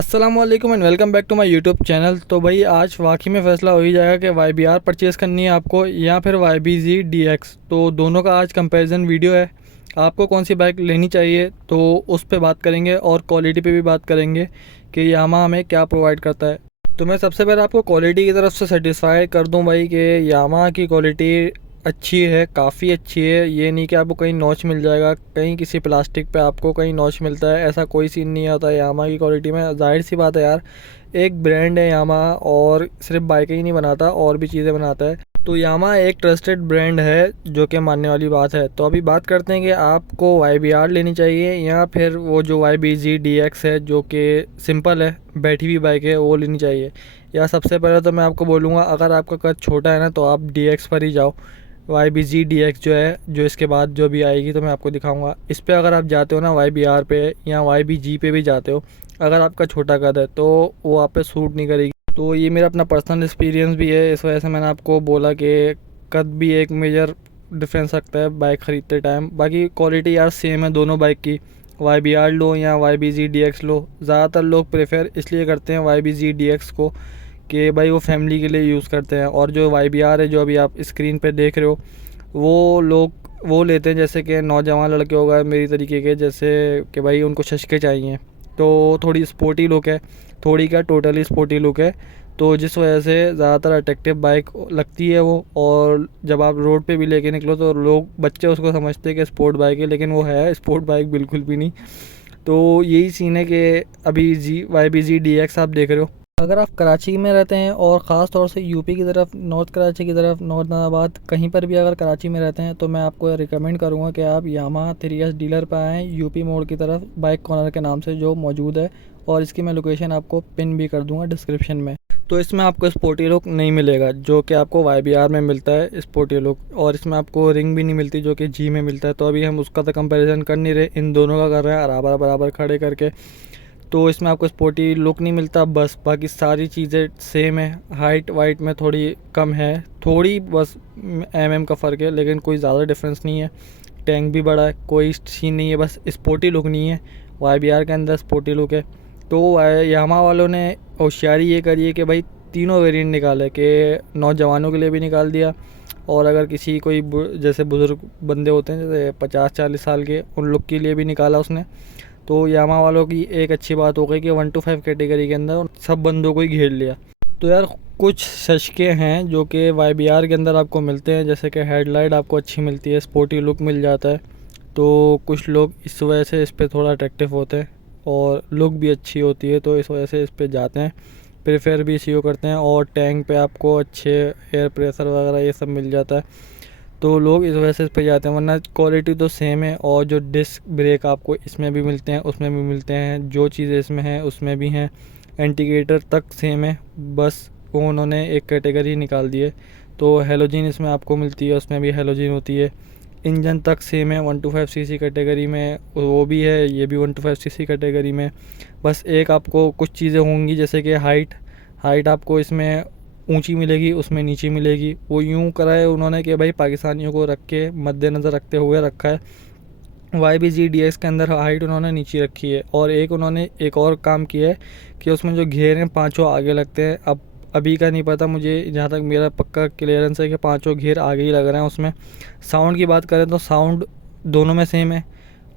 अस्सलामुअलैकुम and welcome back to my YouTube channel. तो भाई आज वाकई में फ़ैसला हो ही जाएगा कि वाई बी आर परचेज़ करनी है आपको या फिर Y B G D X. तो दोनों का आज कंपैरिजन वीडियो है। आपको कौन सी बाइक लेनी चाहिए तो उस पे बात करेंगे और क्वालिटी पे भी बात करेंगे कि यामा हमें क्या प्रोवाइड करता है। तो मैं सबसे पहले आपको क्वालिटी की तरफ से सेटिस्फाई कर दूं भाई कि यामा की क्वालिटी अच्छी है, काफ़ी अच्छी है। ये नहीं कि आपको कहीं नॉच मिल जाएगा, कहीं किसी प्लास्टिक पे आपको कहीं नॉच मिलता है, ऐसा कोई सीन नहीं आता यामा की क्वालिटी में। जाहिर सी बात है यार, एक ब्रांड है यामा और सिर्फ बाइकें ही नहीं बनाता और भी चीज़ें बनाता है। तो यामा एक ट्रस्टेड ब्रांड है जो कि मानने वाली बात है। तो अभी बात करते हैं कि आपको वाई बी आर लेनी चाहिए या फिर वो जो Y B G D X है जो कि सिंपल है, बैठी हुई बाइक है, वो लेनी चाहिए। या सबसे पहले तो मैं आपको बोलूँगा, अगर आपका कद छोटा है ना तो आप डी एक्स पर ही जाओ। Y B G D X जो है, जो इसके बाद जो भी आएगी तो मैं आपको दिखाऊंगा। इस पे अगर आप जाते हो ना वाई बी आर पे या वाई बी जी पे भी जाते हो, अगर आपका छोटा कद है तो वो आप पे सूट नहीं करेगी। तो ये मेरा अपना पर्सनल एक्सपीरियंस भी है, इस वजह से मैंने आपको बोला कि कद भी एक मेजर डिफरेंस रखता है बाइक ख़रीदते टाइम। बाकी क्वालिटी यार सेम है दोनों बाइक की। वाई बी आर लो या Y B G D X लो, ज़्यादातर लोग प्रेफर इसलिए करते हैं Y B G D X को कि भाई वो फैमिली के लिए यूज़ करते हैं। और जो वाई बी आर है जो अभी आप स्क्रीन पे देख रहे हो, वो लोग वो लेते हैं जैसे कि नौजवान लड़के हो गए मेरी तरीके के, जैसे कि भाई उनको शशके चाहिए। तो थोड़ी स्पोर्टी लुक है, थोड़ी क्या टोटली स्पोर्टी लुक है। तो जिस वजह से ज़्यादातर अट्रैक्टिव बाइक लगती है वो। और जब आप रोड पे भी लेके निकलो तो लोग बच्चे उसको समझते हैं कि स्पोर्ट बाइक है, लेकिन वो है स्पोर्ट बाइक बिल्कुल भी नहीं। तो यही सीन है कि अभी G Y B G D X आप देख रहे हो। अगर आप कराची में रहते हैं और ख़ास तौर से यूपी की तरफ, नॉर्थ कराची की तरफ, नॉर्थ नाबाद, कहीं पर भी अगर कराची में रहते हैं तो मैं आपको रिकमेंड करूंगा कि आप यामाहा 3S डीलर पर आएँ, यूपी मोड़ की तरफ, बाइक कॉर्नर के नाम से जो मौजूद है। और इसकी मैं लोकेशन आपको पिन भी कर दूंगा डिस्क्रिप्शन में। तो इसमें आपको स्पोर्टी लुक नहीं मिलेगा जो कि आपको वाई बी आर में मिलता है स्पोर्टी लुक, और इसमें आपको रिंग भी नहीं मिलती जो कि जी में मिलता है। तो अभी हम उसका तो कंपैरिजन कर नहीं रहे, इन दोनों का कर रहे हैं बराबर बराबर खड़े करके। तो इसमें आपको स्पोर्टी लुक नहीं मिलता, बस बाकी सारी चीज़ें सेम है। हाइट वाइट में थोड़ी कम है, थोड़ी बस एम का फ़र्क है, लेकिन कोई ज़्यादा डिफरेंस नहीं है। टैंक भी बड़ा है, कोई सीन नहीं है, बस स्पोर्टी लुक नहीं है। वाई बी आर के अंदर स्पोर्टी लुक है। तो यामा वालों ने होशियारी ये करी है कि भाई तीनों वेरिएंट निकाले, कि नौजवानों के लिए भी निकाल दिया, और अगर किसी कोई जैसे बुज़ुर्ग बंदे होते हैं जैसे 50-40 साल के, उन लोग के लिए भी निकाला उसने। तो यामा वालों की एक अच्छी बात हो गई कि 1 to 5 कैटेगरी के अंदर सब बंदों को ही घेर लिया। तो यार कुछ शशके हैं जो कि वाई बी आर के अंदर आपको मिलते हैं, जैसे कि हेडलाइट आपको अच्छी मिलती है, स्पोर्टी लुक मिल जाता है। तो कुछ लोग इस वजह से इस पर थोड़ा अट्रैक्टिव होते हैं और लुक भी अच्छी होती है, तो इस वजह से इस पर जाते हैं, प्रेफर भी इसी को करते हैं। और टैंक पे आपको अच्छे एयर प्रेशर वगैरह ये सब मिल जाता है, तो लोग इस वजह से इस पे जाते हैं। वरना क्वालिटी तो सेम है, और जो डिस्क ब्रेक आपको इसमें भी मिलते हैं उसमें भी मिलते हैं, जो चीज़ें इसमें हैं उसमें भी हैं, इंडिकेटर तक सेम है, बस वो उन्होंने एक कैटेगरी निकाल दी है। तो हेलोजिन इसमें आपको मिलती है, उसमें भी हेलोजिन होती है। इंजन तक सेम है, 1 to 5 सीसी कैटेगरी में वो भी है, ये भी 1 to 5 सीसी कैटेगरी में। बस एक आपको कुछ चीज़ें होंगी जैसे कि हाइट हाइट आपको इसमें ऊंची मिलेगी, उसमें नीची मिलेगी। वो यूं करा है उन्होंने कि भाई पाकिस्तानियों को रख के मद्देनज़र रखते हुए रखा है। Y B G D X के अंदर हाइट उन्होंने नीची रखी है, और एक उन्होंने एक और काम किया है कि उसमें जो घेर हैं पाँचों आगे लगते हैं। अब अभी का नहीं पता मुझे, जहाँ तक मेरा पक्का क्लियरेंस है कि पाँचों घेर आगे ही लग रहे हैं उसमें। साउंड की बात करें तो साउंड दोनों में सेम है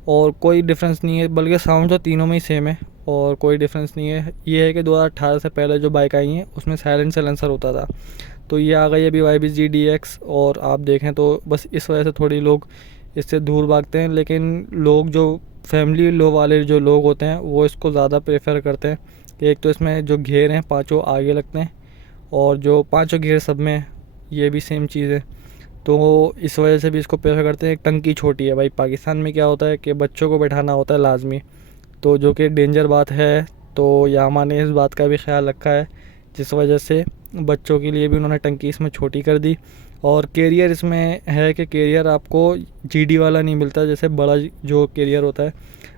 और कोई डिफरेंस नहीं है, बल्कि साउंड तो तीनों में ही सेम है और कोई डिफरेंस नहीं है। ये है कि 2018 से पहले जो बाइक आई हैं उसमें साइलेंट साइलेंसर होता था, तो ये आ गई अभी Y B G D X. और आप देखें तो बस इस वजह से थोड़ी लोग इससे दूर भागते हैं, लेकिन लोग जो फैमिली लो वाले जो लोग होते हैं वो इसको ज़्यादा प्रेफर करते हैं कि एक तो इसमें जो घेर हैं पाँचों आगे लगते हैं, और जो पाँचों घेर सब में ये भी सेम चीज़ है। तो इस वजह से भी इसको प्रेफर करते हैं। एक टंकी छोटी है भाई, पाकिस्तान में क्या होता है कि बच्चों को बैठाना होता है लाजमी, तो जो कि डेंजर बात है। तो यामा ने इस बात का भी ख्याल रखा है, जिस वजह से बच्चों के लिए भी उन्होंने टंकी इसमें छोटी कर दी। और कैरियर इसमें है कि कैरियर आपको जीडी वाला नहीं मिलता, जैसे बड़ा जो कैरियर होता है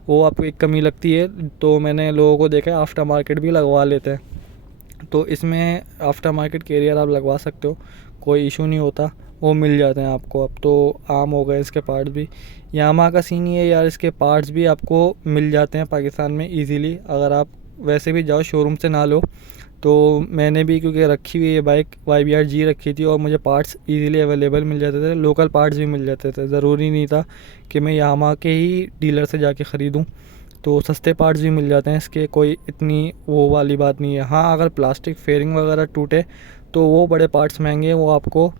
वो आपको एक कमी लगती है। तो मैंने लोगों को देखा है आफ्टर मार्केट भी लगवा लेते हैं, तो इसमें आफ्टर मार्केट कैरियर आप लगवा सकते हो, कोई इशू नहीं होता, वो मिल जाते हैं आपको। अब तो आम हो गए इसके पार्ट्स भी। यामाहा का सीन ये है यार, इसके पार्ट्स भी आपको मिल जाते हैं पाकिस्तान में इजीली, अगर आप वैसे भी जाओ शोरूम से ना लो। तो मैंने भी क्योंकि रखी हुई है बाइक YBR G रखी थी और मुझे पार्ट्स इजीली अवेलेबल मिल जाते थे, लोकल पार्ट्स भी मिल जाते थे, ज़रूरी नहीं था कि मैं यामाहा के ही डीलर से जाके ख़रीदूँ। तो सस्ते पार्ट्स भी मिल जाते हैं इसके, कोई इतनी वो वाली बात नहीं है। हाँ, अगर प्लास्टिक फेयरिंग वगैरह टूटे तो वो बड़े पार्ट्स महंगे हैं, वो आपको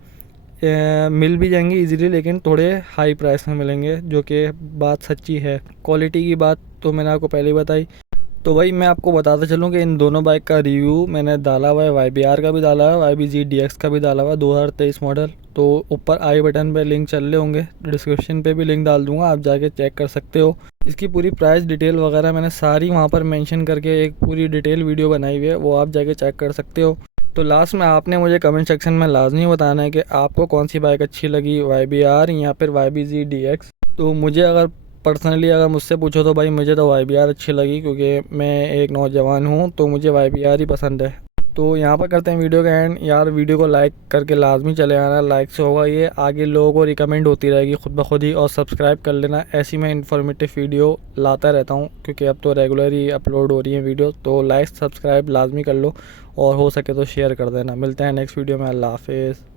मिल भी जाएंगे इजीली, लेकिन थोड़े हाई प्राइस में मिलेंगे, जो कि बात सच्ची है। क्वालिटी की बात तो मैंने आपको पहले ही बताई। तो भाई मैं आपको बताता चलूँ कि इन दोनों बाइक का रिव्यू मैंने डाला हुआ है, YBR का भी डाला है, YBZ DX का भी डाला हुआ है 2023 मॉडल। तो ऊपर आई बटन पे लिंक चल रहे होंगे, डिस्क्रिप्शन पे भी लिंक डाल दूंगा, आप जाके चेक कर सकते हो। इसकी पूरी प्राइस डिटेल वगैरह मैंने सारी वहाँ पर मेंशन करके एक पूरी डिटेल वीडियो बनाई हुई है, वो आप जाके चेक कर सकते हो। तो लास्ट में आपने मुझे कमेंट सेक्शन में लाजमी बताना है कि आपको कौन सी बाइक अच्छी लगी, YBR या फिर YBZ DX। तो मुझे अगर पर्सनली अगर मुझसे पूछो तो भाई मुझे तो YBR अच्छी लगी, क्योंकि मैं एक नौजवान हूँ तो मुझे YBR ही पसंद है। तो यहाँ पर करते हैं वीडियो का एंड। यार वीडियो को लाइक करके लाजमी चले आना, लाइक से होगा ये आगे लोगों को रिकमेंड होती रहेगी खुद ब खुद ही। और सब्सक्राइब कर लेना, ऐसी मैं इन्फॉर्मेटिव वीडियो लाता रहता हूँ, क्योंकि अब तो रेगुलर ही अपलोड हो रही है वीडियो। तो लाइक सब्सक्राइब लाजमी कर लो और हो सके तो शेयर कर देना। मिलते हैं नेक्स्ट वीडियो में, अल्लाह हाफिज़।